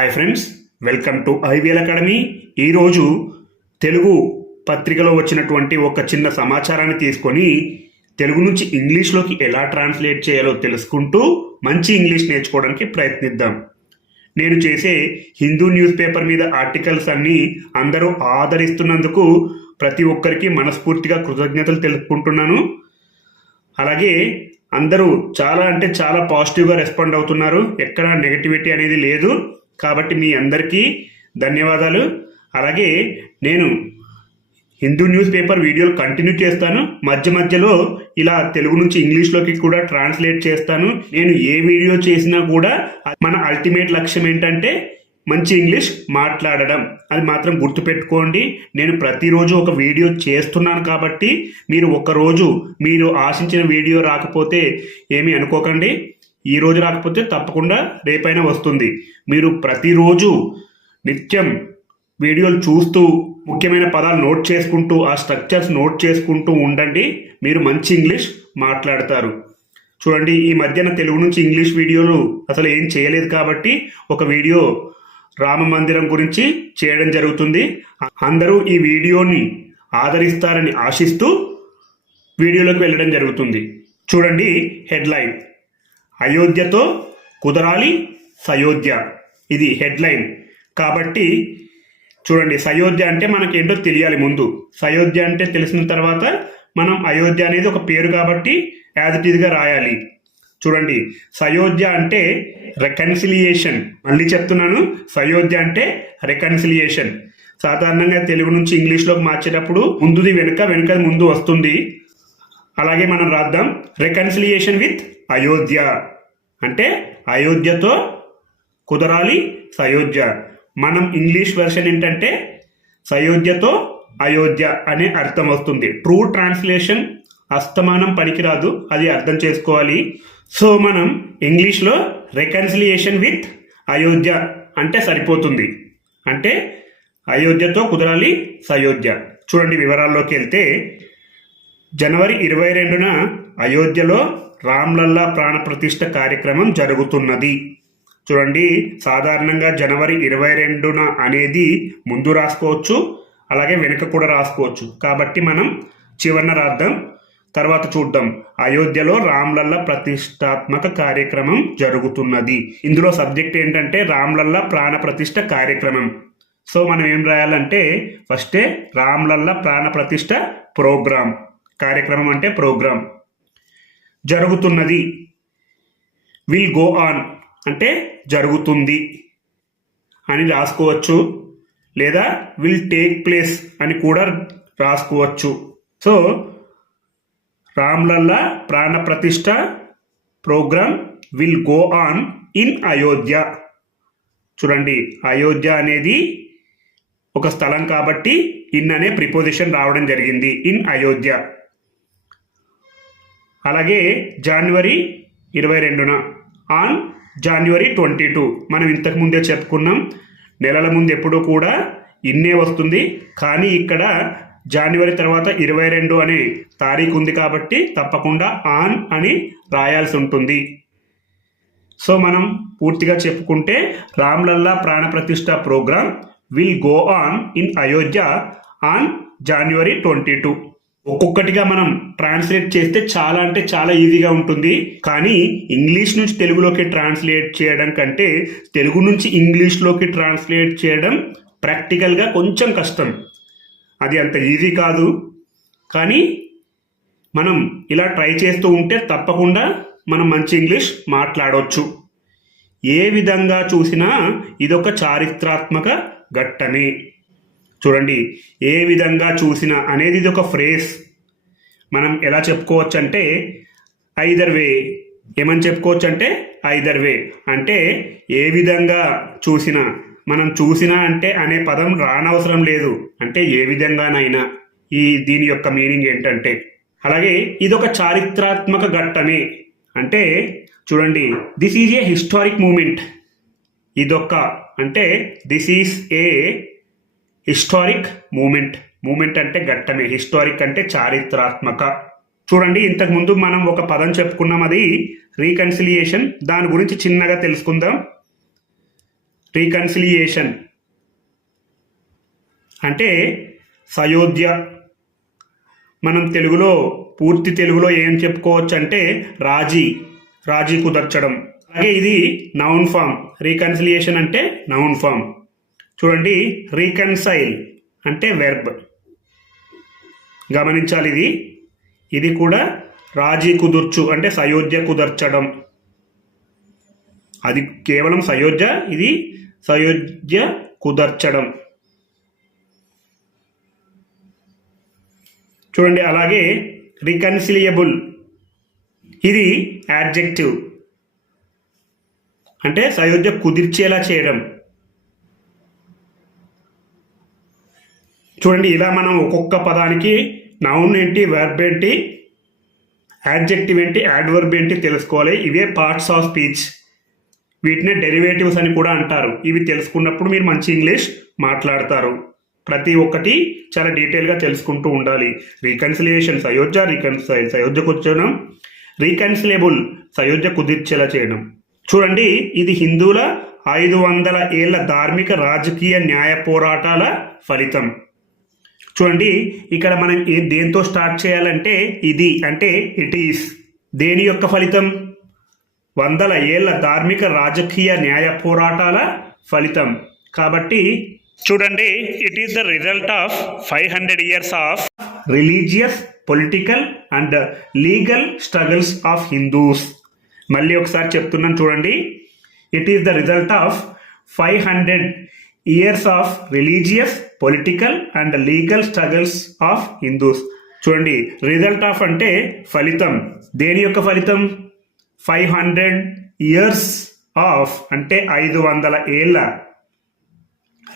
Hi friends welcome to IVL academy ఈరోజు తెలుగు పత్రికలో వచ్చినటువంటి ఒక చిన్న సమాచారాన్ని తీసుకొని తెలుగు నుంచి ఇంగ్లీష్లోకి ఎలా ట్రాన్స్లేట్ చేయాలో తెలుసుకుంటూ మంచి ఇంగ్లీష్ నేర్చుకోవడానికి ప్రయత్నిద్దాం. నేను చేసే హిందూ న్యూస్ పేపర్ మీద ఆర్టికల్స్ అన్నీ అందరూ ఆదరిస్తున్నందుకు ప్రతి ఒక్కరికి మనస్ఫూర్తిగా కృతజ్ఞతలు తెలుపుకుంటున్నాను. అలాగే అందరూ చాలా అంటే చాలా పాజిటివ్గా రెస్పాండ్ అవుతున్నారు. ఎక్కడ నెగటివిటీ అనేది లేదు. కాబట్టి మీ అందరికీ ధన్యవాదాలు. అలాగే నేను హిందూ న్యూస్ పేపర్ వీడియోలు కంటిన్యూ చేస్తాను. మధ్య మధ్యలో ఇలా తెలుగు నుంచి ఇంగ్లీష్లోకి కూడా ట్రాన్స్లేట్ చేస్తాను. నేను ఏ వీడియో చేసినా కూడా మన అల్టిమేట్ లక్ష్యం ఏంటంటే మంచి ఇంగ్లీష్ మాట్లాడడం. అది మాత్రం గుర్తుపెట్టుకోండి. నేను ప్రతిరోజు ఒక వీడియో చేస్తున్నాను కాబట్టి మీరు ఒకరోజు మీరు ఆశించిన వీడియో రాకపోతే ఏమీ అనుకోకండి. ఈ రోజు రాకపోతే తప్పకుండా రేపైనా వస్తుంది. మీరు ప్రతిరోజు నిత్యం వీడియోలు చూస్తూ ముఖ్యమైన పదాలు నోట్ చేసుకుంటూ ఆ స్ట్రక్చర్స్ నోట్ చేసుకుంటూ ఉండండి. మీరు మంచి ఇంగ్లీష్ మాట్లాడతారు. చూడండి ఈ మధ్యన తెలుగు నుంచి ఇంగ్లీష్ వీడియోలు అసలు ఏం చేయలేదు కాబట్టి ఒక వీడియో రామ మందిరం గురించి చేయడం జరుగుతుంది. అందరూ ఈ వీడియోని ఆదరిస్తారని ఆశిస్తూ వీడియోలోకి వెళ్ళడం జరుగుతుంది. చూడండి హెడ్లైన్. అయోధ్యతో కుదరాలి సయోధ్య. ఇది హెడ్లైన్. కాబట్టి చూడండి సయోధ్య అంటే మనకి ఏంటో తెలియాలి ముందు. సయోధ్య అంటే తెలిసిన తర్వాత మనం అయోధ్య అనేది ఒక పేరు కాబట్టి యాజ్ ఇట్ ఈజ్గా రాయాలి. చూడండి సయోధ్య అంటే రెకన్సిలియేషన్ మళ్ళీ చెప్తున్నాను సయోధ్య అంటే రెకన్సిలియేషన్ సాధారణంగా తెలుగు నుంచి ఇంగ్లీష్లోకి మార్చేటప్పుడు ముందుది వెనుక వెనుక ముందు వస్తుంది. అలాగే మనం రాద్దాం రెకన్సిలియేషన్ విత్ అయోధ్య. అంటే అయోధ్యతో కుదరాలి సయోధ్య. మనం ఇంగ్లీష్ వెర్షన్ ఏంటంటే సయోధ్యతో అయోధ్య అనే అర్థం వస్తుంది. ట్రూ ట్రాన్స్లేషన్ అస్తమానం పనికిరాదు అది అర్థం చేసుకోవాలి. సో మనం ఇంగ్లీష్లో రెకన్సిలియేషన్ విత్ అయోధ్య అంటే సరిపోతుంది. అంటే అయోధ్యతో కుదరాలి సయోధ్య. చూడండి వివరాల్లోకి వెళ్తే జనవరి ఇరవై రెండున అయోధ్యలో రామ్లల్లా ప్రాణప్రతిష్ఠ కార్యక్రమం జరుగుతున్నది. చూడండి సాధారణంగా జనవరి ఇరవై రెండున అనేది ముందు రాసుకోవచ్చు అలాగే వెనుక కూడా రాసుకోవచ్చు. కాబట్టి మనం చివరిన రాద్దాం తర్వాత చూద్దాం. అయోధ్యలో రామ్లల్ల ప్రతిష్టాత్మక కార్యక్రమం జరుగుతున్నది. ఇందులో సబ్జెక్ట్ ఏంటంటే రామ్లల్ల ప్రాణప్రతిష్ట కార్యక్రమం. సో మనం ఏం రాయాలంటే ఫస్టే రామ్లల్ల ప్రాణ ప్రతిష్ఠ ప్రోగ్రామ్ కార్యక్రమం అంటే ప్రోగ్రామ్ జరుగుతున్నది. Will go on. అంటే జరుగుతుంది అని రాసుకోవచ్చు. లేదా విల్ టేక్ ప్లేస్ అని కూడా రాసుకోవచ్చు. So Ramlalla Pran Pratishtha program will go on in Ayodhya. చూడండి అయోధ్య అనేది ఒక స్థలం కాబట్టి ఇన్ అనే ప్రిపోజిషన్ రావడం జరిగింది. ఇన్ అయోధ్య. అలాగే జనవరి ఇరవై రెండున ఆన్ జనవరి ట్వంటీ టూ. మనం ఇంతకు ముందే చెప్పుకున్నాం. నెలల ముందు ఎప్పుడూ కూడా ఇన్నే వస్తుంది. కానీ ఇక్కడ జనవరి తర్వాత ఇరవై రెండు అనే తారీఖు ఉంది కాబట్టి తప్పకుండా ఆన్ అని రాయాల్సి ఉంటుంది. సో మనం పూర్తిగా చెప్పుకుంటే Ramlalla Pranpratishtha program will go on in Ayodhya on January twenty two. ఒక్కొక్కటిగా మనం ట్రాన్స్లేట్ చేస్తే చాలా అంటే చాలా ఈజీగా ఉంటుంది. కానీ ఇంగ్లీష్ నుంచి తెలుగులోకి ట్రాన్స్లేట్ చేయడం కంటే తెలుగు నుంచి ఇంగ్లీష్లోకి ట్రాన్స్లేట్ చేయడం ప్రాక్టికల్గా కొంచెం కష్టం. అది అంత ఈజీ కాదు. కానీ మనం ఇలా ట్రై చేస్తూ ఉంటే తప్పకుండా మనం మంచి ఇంగ్లీష్ మాట్లాడవచ్చు ఏ విధంగా చూసినా ఇదొక చారిత్రాత్మక ఘట్టమే. చూడండి ఏ విధంగా చూసినా అనేది ఇది ఒక ఫ్రేస్ మనం ఎలా చెప్పుకోవచ్చు అంటే ఐదర్ వే ఏమని చెప్పుకోవచ్చు అంటే ఐదర్ వే అంటే ఏ విధంగా చూసినా. మనం చూసినా అంటే అనే పదం రానవసరం లేదు. అంటే ఏ విధంగానైనా. ఈ దీని యొక్క మీనింగ్ ఏంటంటే. అలాగే ఇదొక చారిత్రాత్మక ఘట్టమే. అంటే చూడండి this is a historic moment ఇదొక అంటే this is a historic moment. Moment అంటే ఘట్టమే. హిస్టారిక్ అంటే చారిత్రాత్మక. చూడండి ఇంతకు ముందు మనం ఒక పదం చెప్పుకున్నాం అది రీకన్సిలియేషన్. దాని గురించి చిన్నగా తెలుసుకుందాం. రీకన్సిలియేషన్ అంటే సయోధ్య. మనం తెలుగులో పూర్తి తెలుగులో ఏం చెప్పుకోవచ్చు అంటే రాజీ. రాజీ కుదర్చడం. అలాగే ఇది నౌన్ ఫామ్. రీకన్సిలియేషన్ అంటే నౌన్ ఫామ్. చూడండి రీకన్సైల్ అంటే వెర్బ్ గమనించాలి ఇది. ఇది కూడా రాజీ కుదుర్చు అంటే సయోధ్య కుదర్చడం. అది కేవలం సయోధ్య ఇది సయోధ్య కుదర్చడం. చూడండి అలాగే రికన్సిలియబుల్ ఇది యాడ్జెక్టివ్ అంటే సయోధ్య కుదిర్చేలా చేయడం. చూడండి ఇలా మనం ఒక్కొక్క పదానికి నౌన్ ఏంటి వెర్బ్ ఏంటి యాడ్జెక్టివ్ ఏంటి యాడ్వర్బ్ ఏంటి తెలుసుకోవాలి. ఇవే పార్ట్స్ ఆఫ్ స్పీచ్ వీటినే డెరివేటివ్స్ అని కూడా అంటారు. ఇవి తెలుసుకున్నప్పుడు మీరు మంచి ఇంగ్లీష్ మాట్లాడతారు. ప్రతి ఒక్కటి చాలా డీటెయిల్గా తెలుసుకుంటూ ఉండాలి. రీకన్సిలియేషన్ సయోధ్య రీకన్సైల్ సయోధ్య కూర్చోవడం రీకన్సిలేబుల్ సయోధ్య కుదిర్చేలా చేయడం. చూడండి ఇది హిందువుల ఐదు వందల ఏళ్ళ ధార్మిక రాజకీయ న్యాయ పోరాటాల ఫలితం. చూడండి ఇక్కడ మనం ఏ దేంతో స్టార్ట్ చేయాలంటే ఇది అంటే ఇట్ ఈస్ దేని యొక్క ఫలితం? వందల ఏళ్ళ ధార్మిక రాజకీయ న్యాయ పోరాటాల ఫలితం. కాబట్టి చూడండి it is the result of five hundred years of religious political and legal struggles of Hindus మళ్ళీ ఒకసారి చెప్తున్నాను చూడండి it is the result of five hundred years of religious political and legal struggles of Hindus చూడండి result of అంటే ఫలితం. దేని యొక్క ఫలితం? ఫైవ్ హండ్రెడ్ ఇయర్స్ ఆఫ్ అంటే ఐదు వందల ఏళ్ళ.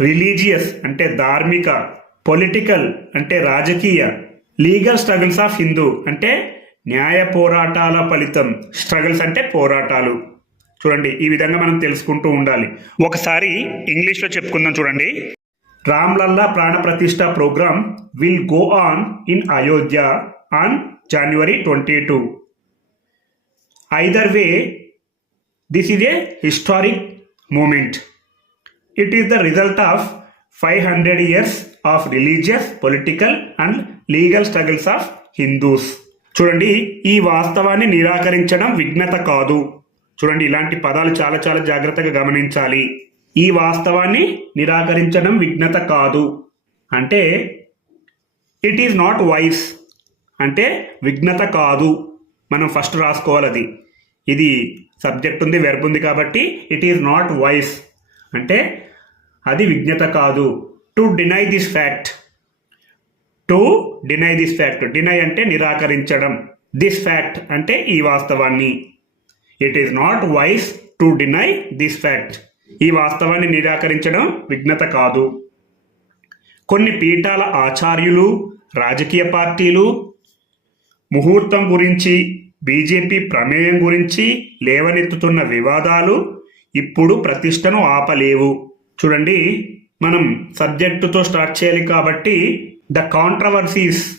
రిలీజియస్ అంటే ధార్మిక. పొలిటికల్ అంటే రాజకీయ. లీగల్ స్ట్రగుల్స్ ఆఫ్ హిందూ అంటే న్యాయ పోరాటాల ఫలితం. స్ట్రగుల్స్ అంటే పోరాటాలు. చూడండి ఈ విధంగా మనం తెలుసుకుంటూ ఉండాలి. ఒకసారి ఇంగ్లీష్లో చెప్పుకుందాం చూడండి. Ramlalla Pranpratishtha program will go on in Ayodhya on January twenty two. Either way this is a historic moment it is the result of five hundred years of religious political and legal struggles of Hindus చూడండి ఈ వాస్తవాన్ని నిరాకరించడం విఘ్నత కాదు. చూడండి ఇలాంటి పదాలు చాలా చాలా జాగ్రత్తగా గమనించాలి. ఈ వాస్తవాన్ని నిరాకరించడం విఘ్నత కాదు. అంటే ఇట్ ఈజ్ నాట్ వైస్ అంటే విఘ్నత కాదు. మనం ఫస్ట్ రాసుకోవాలి అది ఇది సబ్జెక్ట్ ఉంది వెర్బ్ ఉంది కాబట్టి ఇట్ ఈజ్ నాట్ వైస్ అంటే అది విజ్ఞత కాదు. To deny this fact to deny this fact deny అంటే నిరాకరించడం. దిస్ ఫ్యాక్ట్ అంటే ఈ వాస్తవాన్ని. It is not wise to deny this fact ఈ వాస్తవాన్ని నిరాకరించడం విఘ్నత కాదు. కొన్ని పీఠాల ఆచార్యులు రాజకీయ పార్టీలు ముహూర్తం గురించి బీజేపీ ప్రమేయం గురించి లేవనెత్తుతున్న వివాదాలు ఇప్పుడు ప్రతిష్టను ఆపలేవు. చూడండి మనం సబ్జెక్టుతో స్టార్ట్ చేయాలి కాబట్టి ద కాంట్రవర్సీస్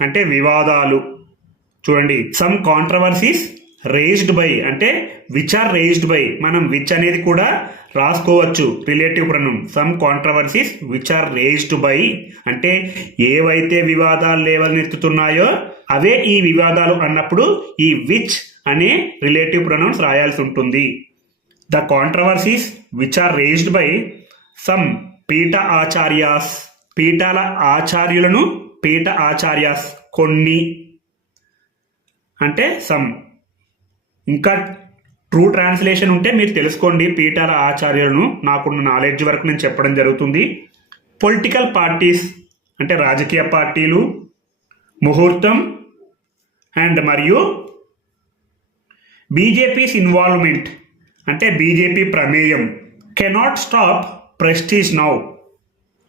అంటే వివాదాలు. చూడండి సమ్ కాంట్రవర్సీస్ రేజ్డ్ బై అంటే విచ్ ఆర్ రేజ్డ్ బై మనం విచ్ అనేది కూడా రాసుకోవచ్చు. Relative pronoun some controversies which are raised by అంటే ఏవైతే వివాదాలు లేవనెత్తుతున్నాయో అవే ఈ వివాదాలు అన్నప్పుడు ఈ విచ్ అనే రిలేటివ్ ప్రొనౌన్స్ రాయాల్సి ఉంటుంది. The controversies which are raised by some పీఠ ఆచార్యాస్ పీఠాల ఆచార్యులను పీఠ ఆచార్యాస్ కొన్ని అంటే సమ్ ఇంకా ట్రూ ట్రాన్స్లేషన్ ఉంటే మీరు తెలుసుకోండి పీఠాల ఆచార్యులను. నాకున్న నాలెడ్జ్ వరకు నేను చెప్పడం జరుగుతుంది. పొలిటికల్ పార్టీస్ అంటే రాజకీయ పార్టీలు ముహూర్తం అండ్ మరియు బీజేపీస్ ఇన్వాల్వ్మెంట్ అంటే బీజేపీ ప్రమేయం. Cannot stop prestige now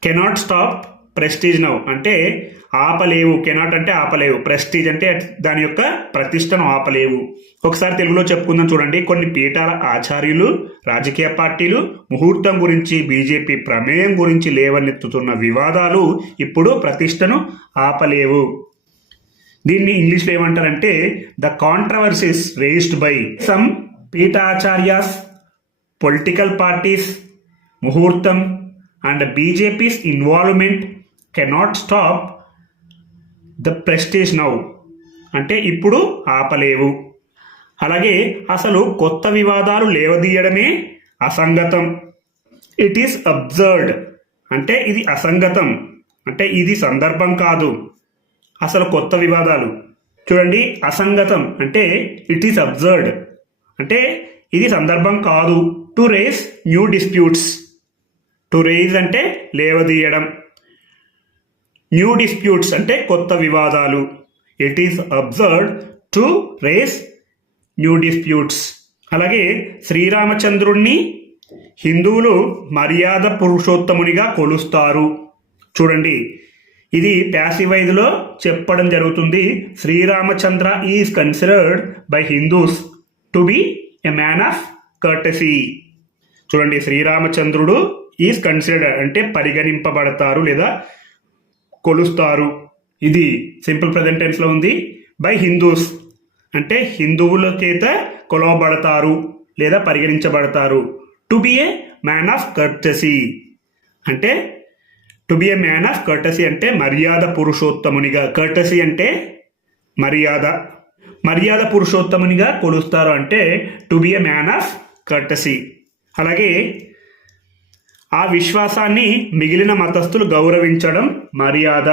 cannot stop prestige now. అంటే ఆపలేవు కెనాట్ అంటే ఆపలేవు. ప్రెస్టీజ్ అంటే దాని యొక్క ప్రతిష్టను ఆపలేవు. ఒకసారి తెలుగులో చెప్పుకుందాం చూడండి. కొన్ని పీఠాల ఆచార్యులు రాజకీయ పార్టీలు ముహూర్తం గురించి బీజేపీ ప్రమేయం గురించి లేవనెత్తుతున్న వివాదాలు ఇప్పుడు ప్రతిష్టను ఆపలేవు. దీన్ని ఇంగ్లీష్లో ఏమంటారంటే the controversies raised by some పీఠాచార్యాస్ political parties ముహూర్తం and BJP's involvement cannot stop the prestige now అంటే ఇప్పుడు ఆపలేవు. అలాగే అసలు కొత్త వివాదాలు లేవదీయడమే అసంగతం. ఇట్ ఈస్ అబ్జర్డ్ అంటే ఇది అసంగతం. అంటే ఇది సందర్భం కాదు. అసలు కొత్త వివాదాలు. చూడండి అసంగతం అంటే ఇట్ ఈస్ అబ్జర్డ్ అంటే ఇది సందర్భం కాదు. To raise new disputes to raise అంటే లేవదీయడం. న్యూ డిస్ప్యూట్స్ అంటే కొత్త వివాదాలు. It is observed to raise new disputes. అలాగే శ్రీరామచంద్రుణ్ణి హిందువులు మర్యాద పురుషోత్తమునిగా కొలుస్తారు. చూడండి ఇది ప్యాసివైజ్లో చెప్పడం జరుగుతుంది. Sriramachandra is considered by Hindus to be a man of courtesy చూడండి శ్రీరామచంద్రుడు ఈజ్ కన్సిడర్డ్ అంటే పరిగణింపబడతారు లేదా కొలుస్తారు. ఇది సింపుల్ ప్రజెంట్ టెన్స్లో ఉంది. By Hindus. అంటే హిందువుల చేత కొలవబడతారు లేదా పరిగణించబడతారు. To be a man of courtesy. అంటే to be a man of courtesy అంటే మర్యాద పురుషోత్తమునిగా. కర్టసీ అంటే మర్యాద. మర్యాద పురుషోత్తమునిగా కొలుస్తారు అంటే to be a man of courtesy. అలాగే ఆ విశ్వాసాన్ని మిగిలిన మతస్థులు గౌరవించడం మర్యాద.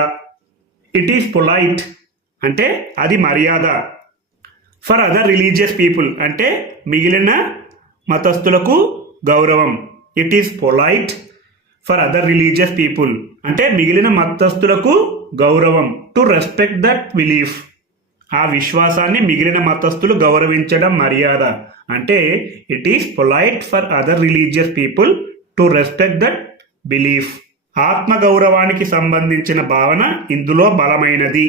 ఇట్ ఈస్ పొలైట్ అంటే అది మర్యాద. ఫర్ అదర్ రిలీజియస్ పీపుల్ అంటే మిగిలిన మతస్థులకు గౌరవం. It is polite for other religious people అంటే మిగిలిన మతస్థులకు గౌరవం. టు రెస్పెక్ట్ దట్ బిలీఫ్ ఆ విశ్వాసాన్ని మిగిలిన మతస్థులు గౌరవించడం మర్యాద. అంటే it is polite for other religious people to respect that belief ఆత్మగౌరవానికి సంబంధించిన భావన ఇందులో బలమైనది.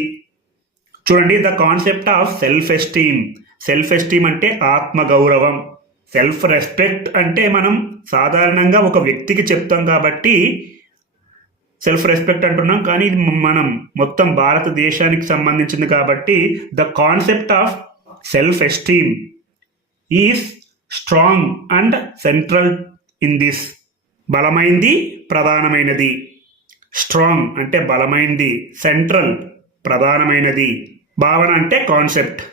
చూడండి the concept of self esteem self esteem అంటే ఆత్మగౌరవం. సెల్ఫ్ రెస్పెక్ట్ అంటే మనం సాధారణంగా ఒక వ్యక్తికి చెప్తాం కాబట్టి సెల్ఫ్ రెస్పెక్ట్ అంటున్నాం. కానీ ఇది మనం మొత్తం భారతదేశానికి సంబంధించింది కాబట్టి the concept of self esteem is strong and central in this బలమైంది ప్రధానమైనది. స్ట్రాంగ్ అంటే బలమైంది సెంట్రల్ ప్రధానమైనది. భావన అంటే కాన్సెప్ట్.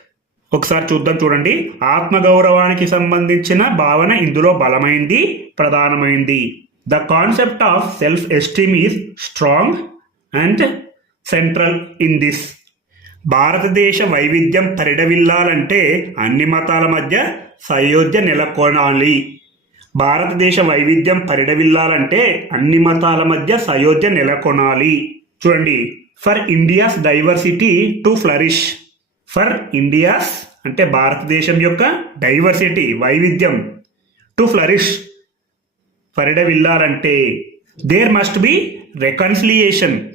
ఒకసారి చూద్దాం చూడండి. ఆత్మగౌరవానికి సంబంధించిన భావన ఇందులో బలమైంది ప్రధానమైంది. The concept of self esteem is strong and central in this భారతదేశ వైవిధ్యం పరిడవిల్లాలంటే అన్ని మతాల మధ్య సయోధ్య నెలకొనాలి. భారతదేశ వైవిధ్యం పరిడవిల్లాలంటే అన్ని మతాల మధ్య సయోధ్య నెలకొనాలి. చూడండి for India's diversity to flourish. For India's అంటే భారతదేశం యొక్క డైవర్సిటీ వైవిధ్యం to flourish. పరిడవిల్లాలంటే there must be reconciliation.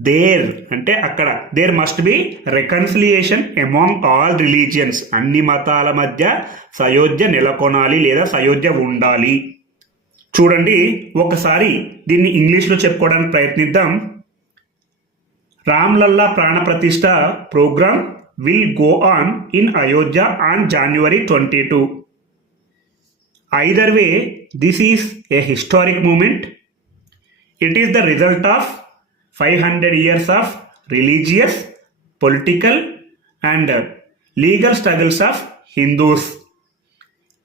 There అంటే అక్కడ. There must be reconciliation among all religions. అన్ని మతాల మధ్య సయోధ్య నెలకొనాలి లేదా సయోధ్య ఉండాలి. చూడండి ఒకసారి దీన్ని ఇంగ్లీష్లో చెప్పుకోవడానికి ప్రయత్నిద్దాం. Ramlalla Pran Pratishtha program will go on in Ayodhya on January twenty two. Either way this is a historic moment. It is the result of 500 years of religious, political, and legal struggles of Hindus.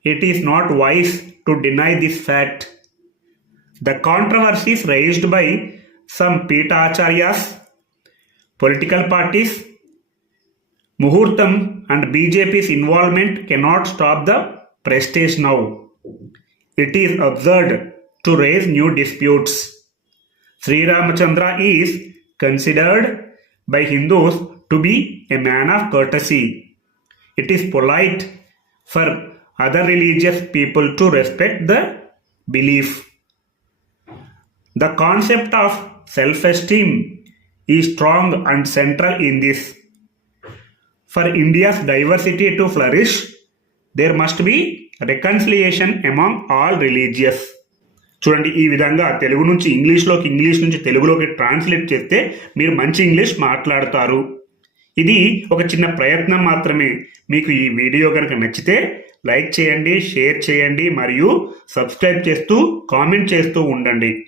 It is not wise to deny this fact. The controversies raised by some Pita Acharyas, political parties, Muhurtam, and BJP's involvement cannot stop the prestige now. It is absurd to raise new disputes. Sri Ramachandra is considered by Hindus to be a man of courtesy. It is polite for other religious people to respect the belief. The concept of self esteem is strong and central in this. For India's diversity to flourish, there must be reconciliation among all religious. చూడండి ఈ విధంగా తెలుగు నుంచి ఇంగ్లీష్లోకి English నుంచి తెలుగులోకి translate చేస్తే మీరు మంచి English మాట్లాడతారు. ఇది ఒక చిన్న ప్రయత్నం మాత్రమే. మీకు ఈ వీడియో కనుక నచ్చితే లైక్ చేయండి షేర్ చేయండి మరియు సబ్స్క్రైబ్ చేస్తూ కామెంట్ చేస్తూ ఉండండి.